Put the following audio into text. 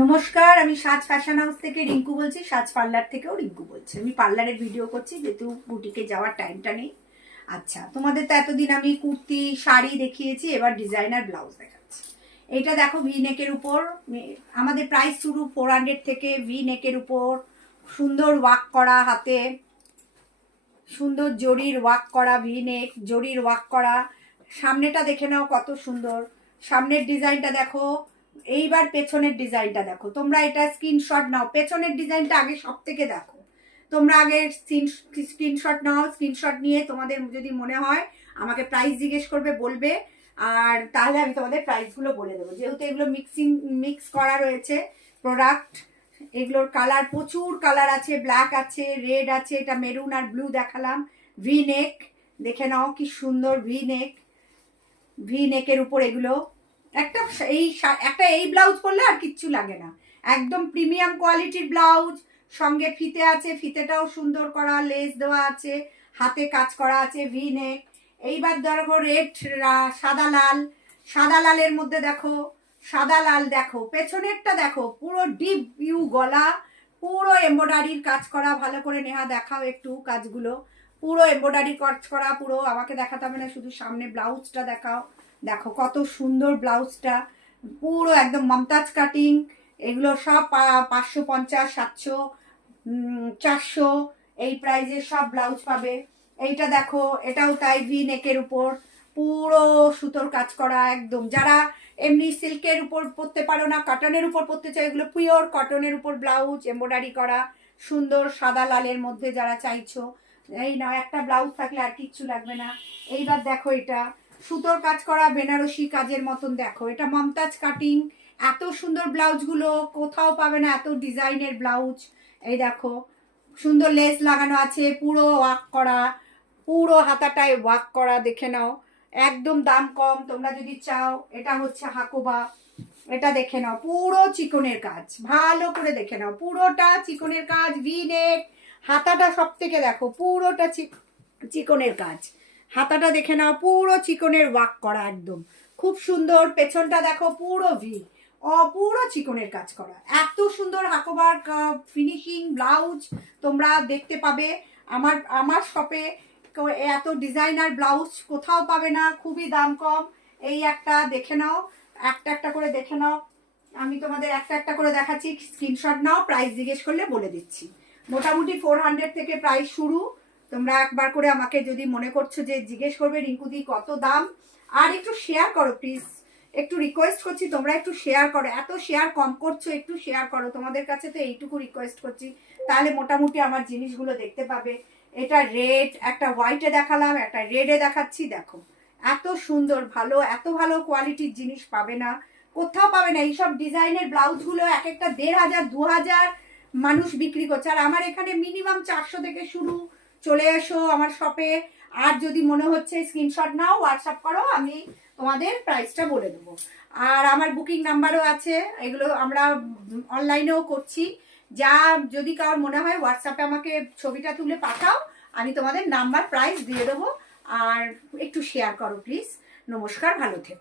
নমস্কার, আমি সাজ ফ্যাশন হাউস থেকে রিঙ্কু বলছি। সাজ পার্লার থেকেও রিঙ্কু বলছি। আমি পার্লারের ভিডিও করছি যেহেতু বুটিকে যাওয়ার টাইমটা নেই। আচ্ছা, তোমাদের তো এতদিন আমি কুর্তি শাড়ি দেখিয়েছি, এবার ডিজাইনার ব্লাউজ দেখাচ্ছি। এটা দেখো ভি নেকের উপর, আমাদের প্রাইস শুরু 400 থেকে। ভি নেকের উপর সুন্দর ওয়ার্ক করা, হাতে সুন্দর জরির ওয়ার্ক করা, ভি নেক জরির ওয়ার্ক করা। সামনেটা দেখে নাও কত সুন্দর, সামনের ডিজাইনটা দেখো। এইবার পেছনের ডিজাইনটা দেখো। তোমরা এটা স্ক্রিনশট নাও, পেছনের ডিজাইনটা আগে সব থেকে দেখো। তোমরা আগে স্ক্রিনশট নাও, স্ক্রিনশট নিয়ে তোমাদের যদি মনে হয় আমাকে প্রাইস জিজ্ঞেস করবে, বলবে। আর তাহলে আমি তোমাদের প্রাইসগুলো বলে দেবো, যেহেতু এগুলো মিক্স করা রয়েছে প্রোডাক্ট। এগুলোর কালার প্রচুর কালার আছে, ব্ল্যাক আছে, রেড আছে, এটা মেরুন আর ব্লু দেখালাম। ভি নেক দেখে নাও কি সুন্দর ভি নেক, ভি নেকের উপর এগুলো। একটা এই ব্লাউজ পরলে আর কিচ্ছু লাগে না, একদম প্রিমিয়াম কোয়ালিটির ব্লাউজ। সঙ্গে ফিতে আছে, ফিতেটাও সুন্দর করা, লেস দেওয়া আছে, হাতে কাজ করা আছে, ভি নেক। এইবার দেখো রেড, সাদা লাল, সাদা লালের মধ্যে দেখো সাদা লাল, দেখো পেছনেরটা দেখো পুরো ডিপ ইউ গলা, পুরো এমব্রয়ডারির কাজ করা। ভালো করে নেহা দেখাও একটু কাজগুলো, পুরো এমব্রয়ডারি কাজ করা। পুরো আমাকে দেখাতে হবে না, শুধু সামনে ব্লাউজটা দেখাও। দেখো কত সুন্দর ব্লাউজটা, পুরো একদম মমতাজ কাটিং। এগুলো সব 550, 700, 400 এই প্রাইজের সব ব্লাউজ পাবে। এইটা দেখো, এটাও তাই ভি নেকের উপর পুরো সুতোর কাজ করা একদম। যারা এমনি সিল্কের উপর পরতে পারো না, কটনের উপর পরতে চাই, এগুলো পিওর কটনের উপর ব্লাউজ এমব্রয়ডারি করা সুন্দর সাদা লালের মধ্যে যারা চাইছো। এই না, একটা ব্লাউজ থাকলে আর কিচ্ছু লাগবে না। এইবার দেখো এটা সুতোর কাজ করা বেনারসি কাজের মতন, দেখো এটা মমতাজ কাটিং। এত সুন্দর ব্লাউজগুলো কোথাও পাবে না, এত ডিজাইনের ব্লাউজ। এই দেখো সুন্দর লেস লাগানো আছে, পুরো ওয়ার্ক করা, পুরো হাতাটায় ওয়ার্ক করা, দেখে নাও। একদম দাম কম, তোমরা যদি চাও। এটা হচ্ছে হাকোবা, এটা দেখে নাও পুরো চিকনের কাজ, ভালো করে দেখে নাও, পুরোটা চিকনের কাজ। ভি নেক, হাতাটা সব থেকে দেখো পুরোটা চিকনের কাজ। হাতাটা দেখে নাও পুরো চিকনের ওয়ার্ক করা একদম খুব সুন্দর। পেছনটা দেখো পুরো ভি, পুরো চিকনের কাজ করা। এত সুন্দর হাকোবার ফিনিশিং ব্লাউজ তোমরা দেখতে পাবে আমার আমার শপে। এত ডিজাইনার ব্লাউজ কোথাও পাবে না, খুবই দাম কম। এই একটা দেখে নাও, একটা একটা করে দেখে নাও। আমি তোমাদের একটা একটা করে দেখাচ্ছি, স্ক্রিনশট নাও, প্রাইস জিজ্ঞেস করলে বলে দিচ্ছি। মোটামুটি 400 থেকে প্রাইস শুরু। তোমরা একবার করে আমাকে যদি মনে করছো যে জিজ্ঞেস করবে রিঙ্কুদি কত দাম, আর একটু শেয়ার করো প্লিজ, একটু রিকোয়েস্ট করছি তোমরা একটু শেয়ার করো। এত শেয়ার কম করছো, একটু শেয়ার করো। তোমাদের কাছে তো এইটুকু রিকোয়েস্ট করছি, তাহলে মোটামুটি আমার জিনিসগুলো দেখতে পাবে। এটা রেড, একটা হোয়াইটে দেখালাম, একটা রেডে দেখাচ্ছি। দেখো এত সুন্দর, ভালো, এত ভালো কোয়ালিটির জিনিস পাবে না, কোথাও পাবে না। এইসব ডিজাইনের ব্লাউজগুলো এক একটা 1500, 2000 মানুষ বিক্রি করছে, আর আমার এখানে মিনিমাম 400 থেকে শুরু। চলে এসো আমার শপে। আর যদি মনে হচ্ছে স্ক্রিনশট নাও, হোয়াটসঅ্যাপ করো, আমি তোমাদের প্রাইসটা বলে দেবো। আর আমার বুকিং নাম্বারও আছে, এগুলো আমরা অনলাইনেও করছি। যা যদি কারোর মনে হয় হোয়াটসঅ্যাপে আমাকে ছবিটা তুলে পাঠাও, আমি তোমাদের নাম্বার প্রাইস দিয়ে দেবো। আর একটু শেয়ার করো প্লিজ। নমস্কার, ভালো থেকো।